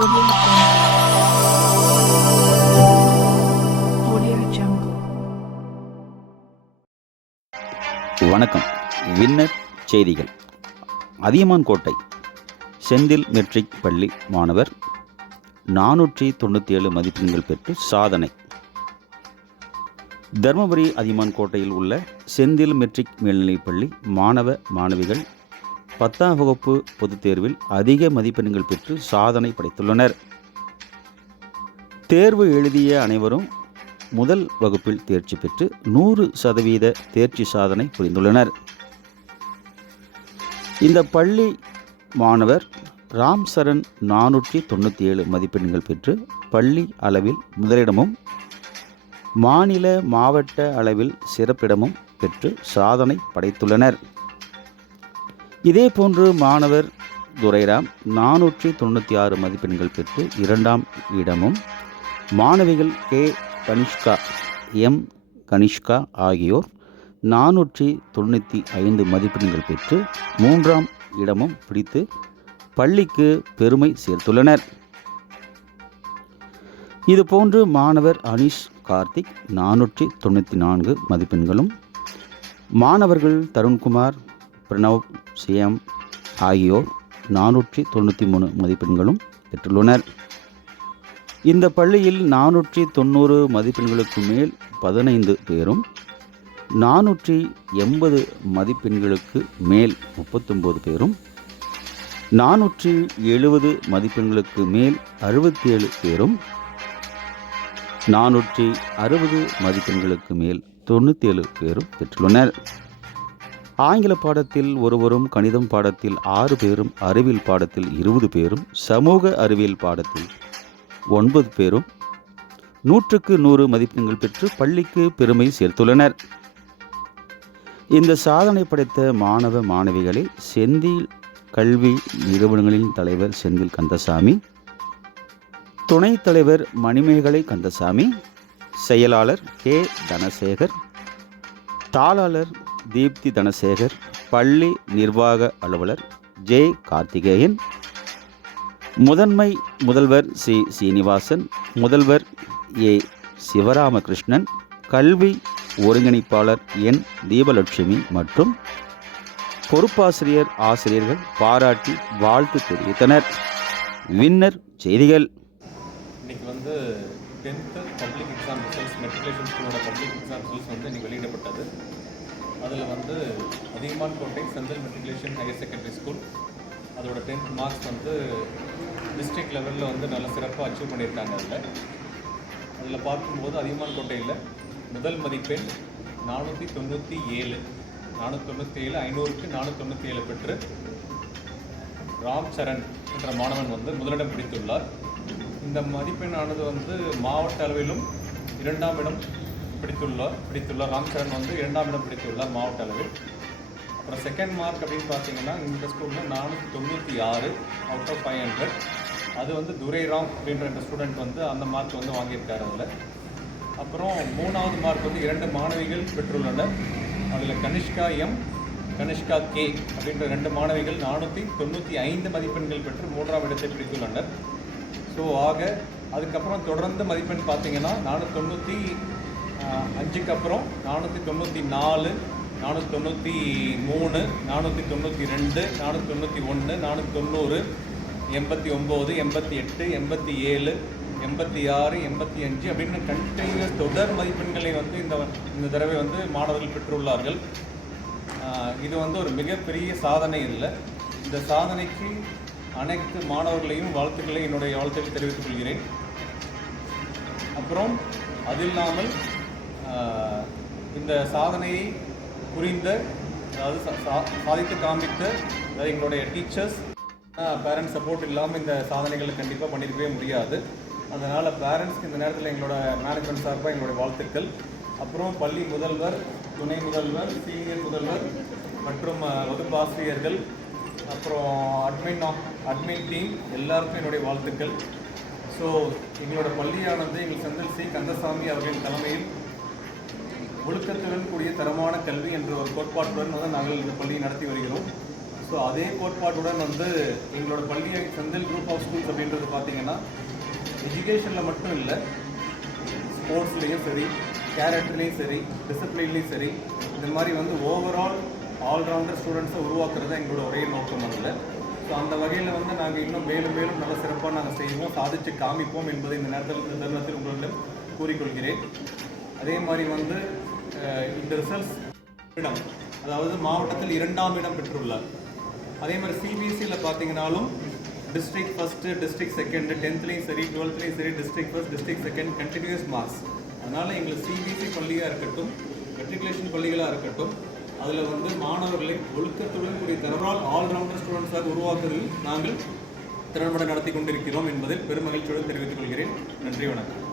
Audio Jungle. வணக்கம். Winner செய்திகள். அதியமான் கோட்டை செந்தில் மெட்ரிக் பள்ளி மாணவர் 497 மதிப்பெண்கள் பெற்று சாதனை. தருமபுரி அதியமான் கோட்டையில் உள்ள செந்தில் மெட்ரிக் மேல்நிலைப்பள்ளி மாணவ மாணவிகள் 10ஆம் வகுப்பு பொதுத் தேர்வில் அதிக மதிப்பெண்கள் பெற்று சாதனை படைத்துள்ளனர். தேர்வு எழுதிய அனைவரும் முதல் வகுப்பில் தேர்ச்சி பெற்று 100% தேர்ச்சி சாதனை புரிந்துள்ளனர். இந்த பள்ளி மாணவர் ராம் சரண் 497 மதிப்பெண்கள் பெற்று பள்ளி அளவில் முதலிடமும் மாநில மாவட்ட அளவில் சிறப்பிடமும் பெற்று சாதனை படைத்துள்ளனர். இதேபோன்று மாணவர் துரைராம் 496 மதிப்பெண்கள் பெற்று 2ஆம் இடமும், மாணவிகள் கே கனிஷ்கா, எம் கனிஷ்கா ஆகியோர் 495 மதிப்பெண்கள் பெற்று 3ஆம் இடமும் பிடித்து பள்ளிக்கு பெருமை சேர்த்துள்ளனர். இதுபோன்று மாணவர் அனீஷ் கார்த்திக் 494 மதிப்பெண்களும், மாணவர்கள் தருண்குமார், பிரணவ், சிஎம் ஆகியோர் 493 மதிப்பெண்களும் பெற்றுள்ளனர். இந்த பள்ளியில் 490 மதிப்பெண்களுக்கு மேல் 15 பேரும், 480 மதிப்பெண்களுக்கு மேல் 39 பேரும், 470 மதிப்பெண்களுக்கு மேல் 67 பேரும், 460 மதிப்பெண்களுக்கு மேல் 97 பேரும் பெற்றுள்ளனர். ஆங்கில பாடத்தில் ஒருவரும், கணிதம் பாடத்தில் 6 பேரும், அறிவியல் பாடத்தில் 20 பேரும், சமூக அறிவியல் பாடத்தில் 9 பேரும் 100க்கு 100 மதிப்பெண்கள் பெற்று பள்ளிக்கு பெருமை சேர்த்துள்ளனர். இந்த சாதனை படைத்த மாணவ மாணவிகளை செந்தில் கல்வி நிறுவனங்களின் தலைவர் செந்தில் கந்தசாமி, துணைத் தலைவர் மணிமேகலை கந்தசாமி, செயலாளர் கே தனசேகர், தாளாளர் தீப்தி தனசேகர், பள்ளி நிர்வாக அலுவலர் ஜே கார்த்திகேயன், முதன்மை முதல்வர் சி சீனிவாசன், முதல்வர் ஏ சிவராமகிருஷ்ணன், கல்வி ஒருங்கிணைப்பாளர் என் தீபலட்சுமி மற்றும் பொறுப்பாசிரியர் ஆசிரியர்கள் பாராட்டி வாழ்த்து தெரிவித்தனர். வின்னர் செய்திகள். இன்றைக்கி 10th public exam results, matriculation ஸ்கூலோட பப்ளிக் எக்ஸாம் ரிசல்ட்ஸ் இன்றைக்கி வெளியிடப்பட்டது. அதில் அதியமான் கோட்டை Senthil matriculation higher secondary school அதோட 10th மார்க்ஸ் டிஸ்ட்ரிக்ட் லெவலில் நல்ல சிறப்பாக அச்சீவ் பண்ணியிருக்காங்க. அதில் பார்க்கும்போது அதியமான் கோட்டையில் முதல் மதிப்பெண் 497 500க்கு 497 பெற்று ராம் சரண் என்ற மாணவன் முதலிடம் பிடித்துள்ளார். இந்த மதிப்பெண்ணானது மாவட்ட அளவிலும் 2ஆம் இடம் பிடித்துள்ளார். ராம் சரண் 2ஆம் இடம் பிடித்துள்ளார் மாவட்ட அளவில். அப்புறம் செகண்ட் மார்க் அப்படின்னு பார்த்தீங்கன்னா இந்த ஸ்கூலில் 496 அவுட் ஆஃப் 500. அது துரைராம் அப்படின்ற இந்த ஸ்டூடெண்ட் அந்த மார்க் வாங்கியிருக்காரு அதில். அப்புறம் 3ஆவது மார்க் 2 மாணவிகள் பெற்றுள்ளனர். அதில் கனிஷ்கா எம், கனிஷ்கா கே அப்படின்ற 2 மாணவிகள் 495 மதிப்பெண்கள் பெற்று 3ஆம் இடத்தை பிடித்துள்ளனர். ஸோ அதுக்கப்புறம் தொடர்ந்து மதிப்பெண் பார்த்தீங்கன்னா 495க்கு அப்புறம் 494, 493, 492, 491, 490, 89, 88, 87, 86, 85 அப்படின்னு கண்டினியூஸ் தொடர் மதிப்பெண்களை இந்த தடவை மாணவர்கள் பெற்றுள்ளார்கள். இது ஒரு மிகப்பெரிய சாதனை இல்லை. இந்த சாதனைக்கு அனைத்து மாணவர்களையும் என்னுடைய வாழ்த்துக்களை தெரிவித்துக் கொள்கிறேன். அப்புறம் அது இல்லாமல் இந்த சாதனையை புரிந்த, அதாவது சாதித்து காண்பித்த எங்களுடைய டீச்சர்ஸ், பேரண்ட்ஸ் சப்போர்ட் இல்லாமல் இந்த சாதனைகளை கண்டிப்பாக பண்ணியிருக்கவே முடியாது. அதனால் பேரண்ட்ஸ்க்கு இந்த நேரத்தில் எங்களோட மேனேஜ்மெண்ட் சார்பாக எங்களுடைய வாழ்த்துக்கள். அப்புறம் பள்ளி முதல்வர், துணை முதல்வர், சீனியர் முதல்வர் மற்றும் வகுப்பாசிரியர்கள், அப்புறம் அட்மின் டீம் எல்லாருக்கும் என்னுடைய வாழ்த்துக்கள். ஸோ எங்களோட பள்ளியானது எங்கள் செந்தில் சி கந்தசாமி அவர்களின் தலைமையில் ஒழுக்கத்துடன் கூடிய தரமான கல்வி என்ற ஒரு கோட்பாட்டுடன் நாங்கள் இந்த பள்ளியை நடத்தி வருகிறோம். ஸோ அதே கோட்பாட்டுடன் எங்களோட பள்ளியை செந்தில் குரூப் ஆஃப் ஸ்கூல்ஸ் அப்படின்னு அப்படின்றது பார்த்தீங்கன்னா எஜுகேஷனில் மட்டும் இல்லை, ஸ்போர்ட்ஸ்லேயும் சரி, கேரக்டர்லேயும் சரி, டிசிப்ளின்லேயும் சரி, இந்த மாதிரி வந்து ஓவரால் ஆல்ரவுண்டர் ஸ்டூடெண்ட்ஸை உருவாக்குறது எங்களோட ஒரே நோக்கம் அதில். ஸோ அந்த வகையில் வந்து நாங்கள் இன்னும் மேலும் மேலும் நல்ல சிறப்பாக நாங்கள் செய்வோம், சாதித்து காமிப்போம் என்பதை இந்த தருணத்தில் உங்களிடம் கூறிக்கொள்கிறேன். அதே மாதிரி வந்து இந்த ரிசல்ட்ஸ் இடம், அதாவது மாவட்டத்தில் 2ஆம் இடம் பெற்றுள்ளார். அதே மாதிரி சிபிஎஸ்சியில் பார்த்தீங்கன்னாலும் district first, district second, 10th சரி, 12th சரி, district first, district second, continues marks. அதனால் எங்களுக்கு சிபிஎஸ்சி பள்ளியாக இருக்கட்டும், மெட்ரிகுலேஷன் பள்ளிகளாக இருக்கட்டும், அதில் வந்து மாணவர்களை ஒழுக்கத்துடன் கூடிய தரவால் ஆல்ரவுண்டர் ஸ்டூடெண்ட்ஸாக உருவாக்குவதில் நாங்கள் திறன்பட நடத்தி கொண்டிருக்கிறோம் என்பதில் பெருமகிழ்ச்சியுடன் தெரிவித்துக் கொள்கிறேன். நன்றி, வணக்கம்.